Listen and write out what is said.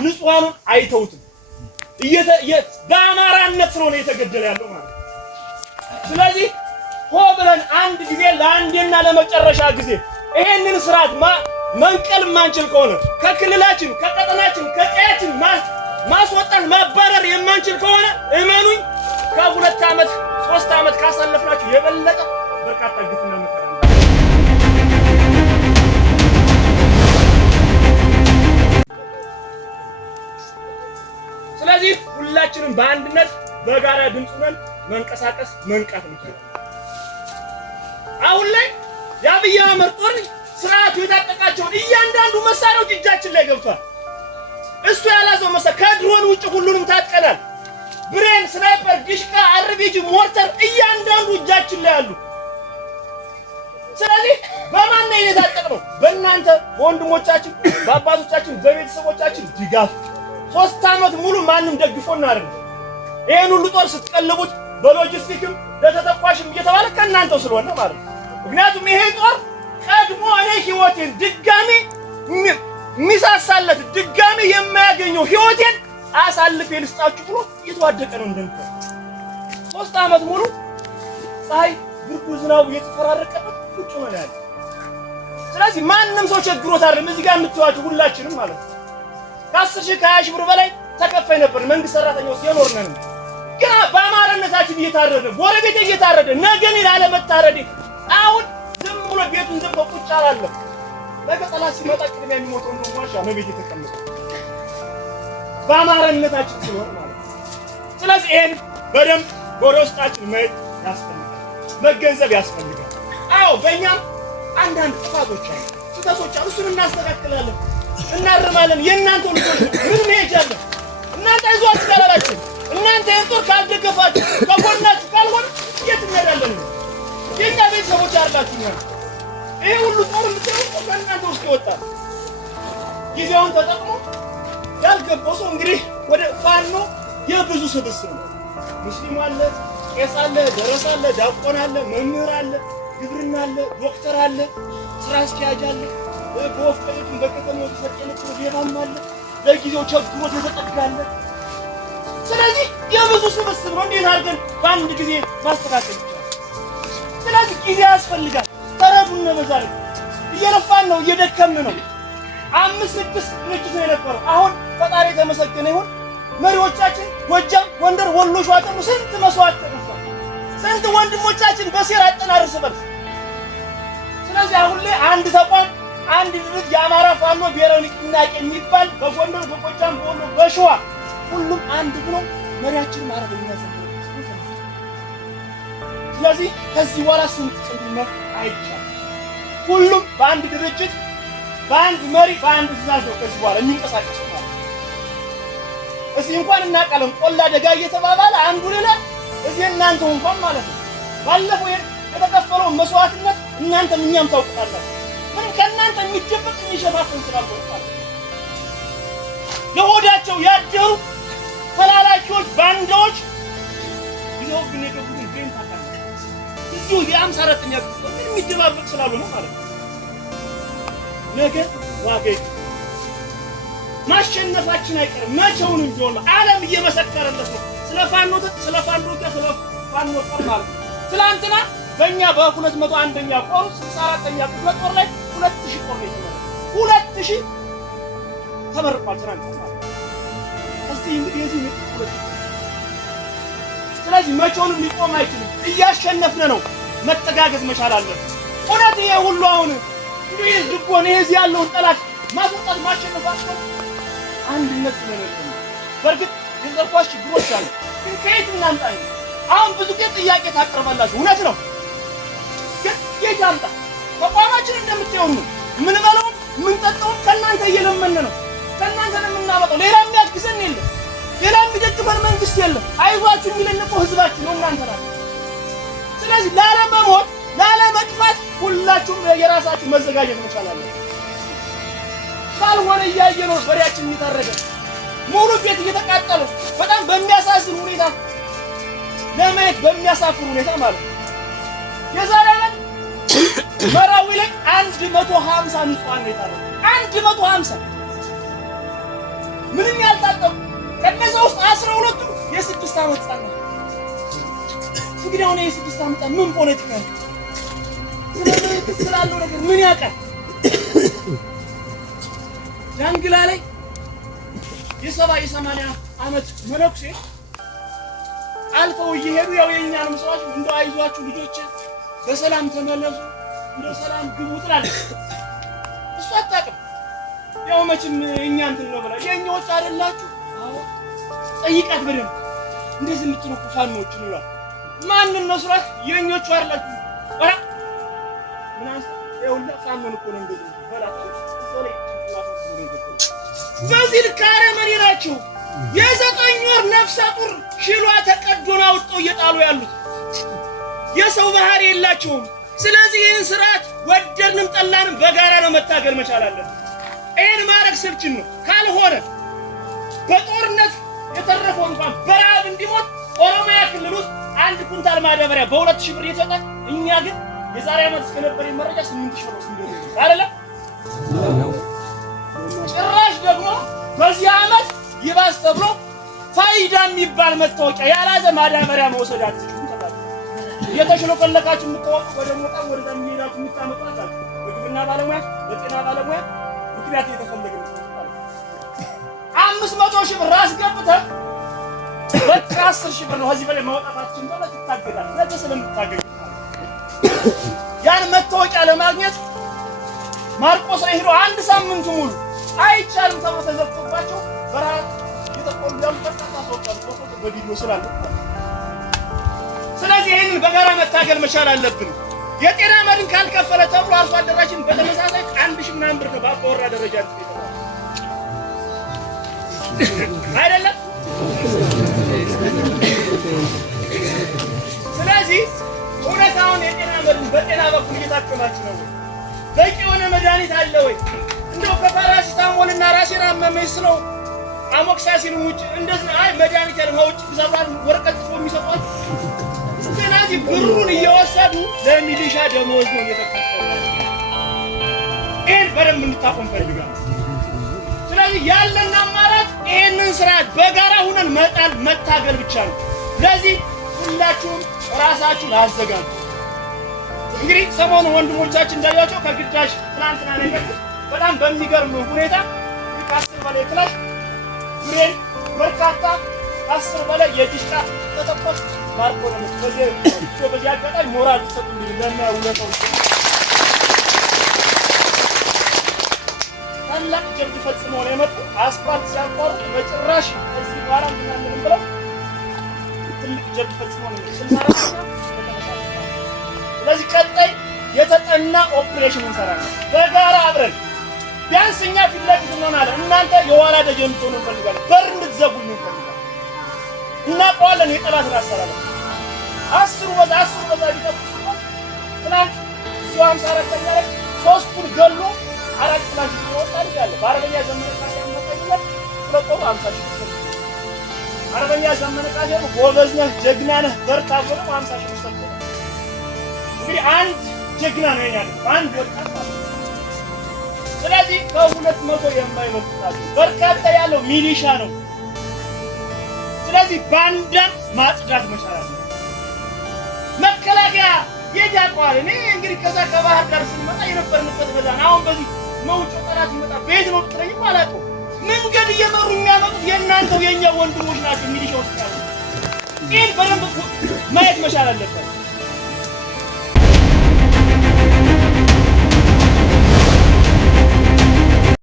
ንጹሃኑን አይተውትም። በአማራነት ስለሆነ የተገደለ ያለው ማለት። ስለዚህ ሆ ብለን አንድ ጊዜ ለአንዴና ለመጨረሻ ጊዜ ይሄንን ስርዓት መንቀል ማንችል ከሆነ ከክልላችን፣ ከቀጠናችን፣ ከቀያችን ማስወጣት ማባረር የማንችል ከሆነ እመኑኝ ከ2 ዓመት 3 ዓመት ካሳለፍናችሁ የበለጠ በርካታ ግፍና መከራ ነው። ስለዚህ ሁላችንም በአንድነት በጋራ ድምፅ ሆነን መንቀሳቀስ መንቃት እንችላለን። አሁን ላይ የአብይ አህመድ ጦር ስርዓቱ የታጠቃቸውን እያንዳንዱ መሳሪያዎች እጃችን ላይ ገብቷል። እሱ ያላዘው መሳሪያ ከድሮን ውጭ ሁሉንም ታጥቀናል። ብሬን፣ ስናይፐር፣ ዲሽቃ፣ አርቢጂ፣ ሞርተር እያንዳንዱ እጃችን ላይ አሉ። ስለዚህ በማን ነው የታጠቅነው? በእናንተ በወንድሞቻችን፣ በአባቶቻችን፣ በቤተሰቦቻችን ድጋፍ 3 ዓመት ሙሉ ማንም ደግፎና አይደለም። ይሄን ሁሉ ጦር ስትቀልቡት በሎጂስቲክም ለተተኳሽም እየተባለ ከእናንተው ስለሆነ ማለት ነው። ምክንያቱም ይሄ ጦር ቀድሞ እኔ ህይወቴን ድጋሚ ሚሳሳለት ድጋሚ የማያገኘው ህይወቴን አሳልፌ ልስጣችሁ ብሎ እየተዋደቀ ነው። እንደንተ 3 ዓመት ሙሉ ፀሐይ፣ ብርዱ፣ ዝናቡ እየተፈራረቀበት ቁጭ ነው ያለ። ስለዚህ ማንም ሰው ቸግሮት አይደለም እዚህ ጋር የምትዋጁ ሁላችንም ማለት ነው። ከ10 ሺህ ከ20 ሺህ ብር በላይ ተከፋይ ነበር መንግስት ሰራተኛው ሲኖር ነው። ግን በአማራነታችን እየታረደ ጎረቤት እየታረደ ነገን ላለመታረድ አሁን ዝም ብሎ ቤቱን ዘግቶ ቁጭ አላለም። ለቀጠላ ሲመጣ ቅድሚያ የሚሞተው ነው ዋሻ ነው ቤት የተቀመጠ በአማራነታችን ስለሆነ ማለት ነው። ስለዚህ ይሄን በደንብ ወደ ውስጣችን ማየት ያስፈልጋል፣ መገንዘብ ያስፈልጋል። አዎ በእኛም አንዳንድ ጥፋቶች አሉ፣ ስህተቶች አሉ። እሱን እናስተካክላለን፣ እናርማለን። የእናንተ ልጆች ምን መሄጃለ እናንተ አይዟችሁ ካላላችሁ እናንተ የጦር ካልደገፋችሁ ከጎናችሁ ካልሆነ የት እንሄዳለን? የኛ ቤተሰቦች አላችሁ። ይሄ ሁሉ ጦር የምትጠሩት ከእናንተ ውስጥ ይወጣል። ጊዜውን ተጠቅሞ ያልገባው ሰው እንግዲህ ወደ ፋኖ የብዙ ስብስብ ነው። ሙስሊም አለ፣ ቄስ አለ፣ ደረሳ አለ፣ ዲያቆን አለ፣ መምህር አለ፣ ግብርና አለ፣ ዶክተር አለ፣ ስራ አስኪያጅ አለ፣ በወፍጮ ቤቱም በከተማው ተሰጠነች ሌባም አለ፣ ለጊዜው ቸግሮት የተጠጋለ። ስለዚህ የብዙ ስብስብ ነው። እንዴት አድርገን በአንድ ጊዜ ማስተካከል ይቻላል? ስለዚህ ጊዜ ያስፈልጋል። ተረዱን ነው። በዛ ላይ እየለፋን ነው፣ እየደከምን ነው። 5-6 ድርጅት ነው የነበረው። አሁን ፈጣሪ የተመሰገነ ይሁን መሪዎቻችን ጎጃም፣ ጎንደር፣ ወሎ፣ ሸዋ ተሙ ስንት መስዋዕት ተከፍሏል። ስንት ወንድሞቻችን በሴራ አጠናርስ በርስ። ስለዚህ አሁን ላይ አንድ ተቋም አንድ ድርጅት የአማራ ፋኖ ብሔራዊ ንቅናቄ የሚባል በጎንደር፣ በጎጃም፣ በወሎ፣ በሸዋ ሁሉም አንድ ብሎ መሪያችን ማረግ የሚያዘምረው። ስለዚህ ከዚህ በኋላ ስንት ጥንነት አይቻልም። ሁሉም በአንድ ድርጅት በአንድ መሪ በአንድ ትእዛዝ ነው ከዚህ በኋላ የሚንቀሳቀሱ ማለት ነው። እዚህ እንኳን እናቃለን ቆላ ደጋ እየተባባለ አንዱ ሌላ እዚህ እናንተው እንኳን ማለት ነው ባለፈው የተከፈለው መስዋዕትነት እናንተም እኛም ታውቁታላችሁ። ምንም ከእናንተ የሚደበቅ የሚሸፋፈን ስላልሆነ ማለት ነው። ለሆዳቸው ያደሩ ተላላኪዎች ባንዳዎች ይዘው ግን የገቡትን ግን ታውቃለህ እዚሁ የ54ኛ ክፍል ምንም የሚደባበቅ ስላልሆነ ማለት ነው። ነገ ዋጋ ማሸነፋችን አይቀርም። መቼውንም ቢሆን ዓለም እየመሰከረለት ነው ስለፋኖ ጦር ማለት ነው። ትላንትና በእኛ በ201ኛ ቆር 64ኛ ክፍለ ጦር ላይ 2000 ቆር ነው የተመረቀው። 2000 ተመርቋል ትናንትና ማለት ነው። እስቲ እንግዲህ የዚህ ነው 2000። ስለዚህ መቼውንም ሊቆም አይችልም። እያሸነፍን ነው። መተጋገዝ መቻል አለብን። እውነት ይሄ ሁሉ አሁን እንግዲህ ድጎን ይሄ ያለውን ጠላት ማስወጣት ማሸነፋቸው አንድነት ነው። በርግጥ የዘርፋሽ ችግሮች አሉ፣ ግን ከየት እናምጣ? አሁን ብዙ ጊዜ ጥያቄ ታቀርባላችሁ። እውነት ነው፣ ግን ከየት አምጣ? ተቋማችን እንደምታዩን ነው። ምን በለው ምን ጠጣው ከእናንተ እየለመነ ነው። ከእናንተ ነው የምናመጣው። ሌላ የሚያግዘን የለም፣ ሌላ የሚደግፈን መንግስት የለም። አይዟችሁ የሚለን እኮ ህዝባችን ነው፣ እናንተ ናችሁ። ስለዚህ ላለመሞት ላለመጥፋት ሁላችሁም የራሳችሁ መዘጋጀት መቻል አለበት። ካልሆነ እያየነው በሬያችን እየታረደ ሙሉ ቤት እየተቃጠለ በጣም በሚያሳዝን ሁኔታ ለማየት በሚያሳፍር ሁኔታ ማለት ነው። የዛሬ ዓመት መራዊ ላይ 150 ንጹሃን ነው የታረደ። 150 ምንም ያልታጠቡ ከነዛ ውስጥ 12ቱ የ6 ዓመት ህፃን ናቸው። እንግዲህ አሁን የ6 ዓመት ምን ፖለቲካ ነው? ስላለው ነገር ምን ያውቃል? ዳንግላ ላይ የ70 ዓመት መነኩሴ አልፈው እየሄዱ ያው የኛን መስዋዕት እንደው አይዟችሁ ልጆች በሰላም ተመለሱ እንደው ሰላም ግቡ ትላለች። እሷ አታውቅም። ያው መቼም እኛ እንትን ነው ብላ የኛዎች አይደላችሁ? አዎ ጠይቃት በደንብ እንደዚህ የምትሉ ፋኖች ነው ይላል። ማንን ነው ስራት የኞቹ አይደላችሁ? አራ ምናስ ይኸውልህ ፋኖን እኮ ነው እንደዚህ በላችሁ ሶሪ በዚህ ልካረ መሪ ናቸው። የ9 ወር ነፍሰ ጡር ሽሏ ተቀዶና አውጥተው እየጣሉ ያሉት የሰው ባህሪ የላቸውም። ስለዚህ ይህን ስርዓት ወደድንም ጠላንም በጋራ ነው መታገል መቻል አለብን። ይህን ማድረግ ስልችን ነው። ካልሆነ በጦርነት የተረፈው እንኳን በረሃብ እንዲሞት ኦሮሚያ ክልል ውስጥ 1 ኩንታል ማዳበሪያ በ2000 ብር እየተሰጠ እኛ ግን የዛሬ ዓመት እስከነበረኝ መረጃ 8000 ብር እንደሆነ አይደለ? ጭራሽ ደግሞ በዚህ ዓመት ይባስ ተብሎ ፋይዳ የሚባል መታወቂያ ያላዘ ማዳበሪያ መውሰድ አትችሉም ተባለ። እየተሽለቀለቃችሁ የምትወጡ ወደ ሞጣም ወደ ዛም እየሄዳችሁ የምታመጣጣችሁ በግብርና ባለሙያ በጤና ባለሙያ ምክንያት እየተፈለገ ነው። 500,000 ብር አስገብተህ በቃ 10,000 ብር ነው ከዚህ በላይ ማውጣታችን ማለት ይታገዳል። ነገ ስለምታገኝ ያን መታወቂያ ለማግኘት ማርቆስ ላይ ሄዶ 1 ሳምንት ሙሉ አይቻልም ተብሎ ተዘግቶባቸው በረሃብ የተቆሉ በርካታ ሰዎች አሉ በቪዲዮ ስላለ። ስለዚህ ይህንን በጋራ መታገል መቻል አለብን። የጤና መድን ካልከፈለ ተብሎ አርሶ አደራችን በተመሳሳይ 1,000 ምናምን ብር ነው በአባወራ ደረጃ አይደለም። ስለዚህ እውነታውን የጤና መድን በጤና በኩል እየታከማችሁ ነው ወይ? በቂ የሆነ መድኃኒት አለ ወይ? እንደው ከፓራሲታሞልና ራሴን አመመኝ ስለው አሞክሳሲልን ውጭ እንደዚህ አይ መድኃኒት ያለ ውጭ ግዛባን ወረቀት ጽፎ የሚሰጧት። ስለዚህ ብሩን እየወሰዱ ለሚሊሻ ደሞዝ ነው እየተከፈለ። ይሄን በደንብ እንድታቆም ፈልጋለሁ። ስለዚህ ያለን አማራጭ ይሄንን ስርዓት በጋራ ሆነን መታገል ብቻ ነው። ስለዚህ ሁላችሁም ራሳችሁን አዘጋጁ። እንግዲህ ሰሞኑን ወንድሞቻችን እንዳያቸው ከግዳጅ ትናንትና ነገር በጣም በሚገርም ሁኔታ ከ10 በላይ ክላሽ ብሬን በርካታ 10 በላይ የዲሽቃ ተተኮስ ማርኮ ነው። በዚህ አጋጣሚ ሞራል ተሰጥቶኝ ለማውለታው ታላቅ ጀብድ ፈጽመው ነው የመጡ። አስፋልት ሲያቋርጡ በጭራሽ እዚህ በኋላ ምናምን ብለው ትልቅ ጀብድ ፈጽመው ነው 64 ስለዚህ ቀጣይ የተጠና ኦፕሬሽን እንሰራለን በጋራ አብረን። ቢያንስ እኛ ፊት ለፊት እንሆናለን። እናንተ የኋላ ደጀን ትሆኑ እንፈልጋለን። በር እንድትዘጉልን እንፈልጋለን። እናውቀዋለን የጠላትን አሰራር 10 በዛ ቢጠብቁ ትናንት እዚሁ 54ኛ ላይ 3ቱን ገሎ 4 ፍላሽ ይወጣል ይላል። በአረበኛ ዘመነ ቃል ያመጣይለት ስለጦሩ 50,000 ብር አረበኛ ዘመነ ቃል ያለው ጎበዝ ነህ ጀግና ነህ በርታ ብሎ 50,000 ብር ሰጥቶ እንግዲህ አንድ ጀግና ነው ያለው አንድ ወጣት። ስለዚህ ከ200 የማይበልጣሉ በርካታ ያለው ሚሊሻ ነው። ስለዚህ ባንዳን ማጽዳት መቻል አለበት። መከላከያ የጃቋል እኔ እንግዲህ ከዛ ከባህር ዳር ስንመጣ የነበርንበት በዛን አሁን በዚህ መውጫው ጠላት ይመጣ ቤት ነው ጥረኝ ማለት ነው። መንገድ እየመሩ የሚያመጡት የእናንተው የኛ ወንድሞች ናቸው ሚሊሻዎች ናቸው። ይሄን በደንብ ማየት መቻል አለበት።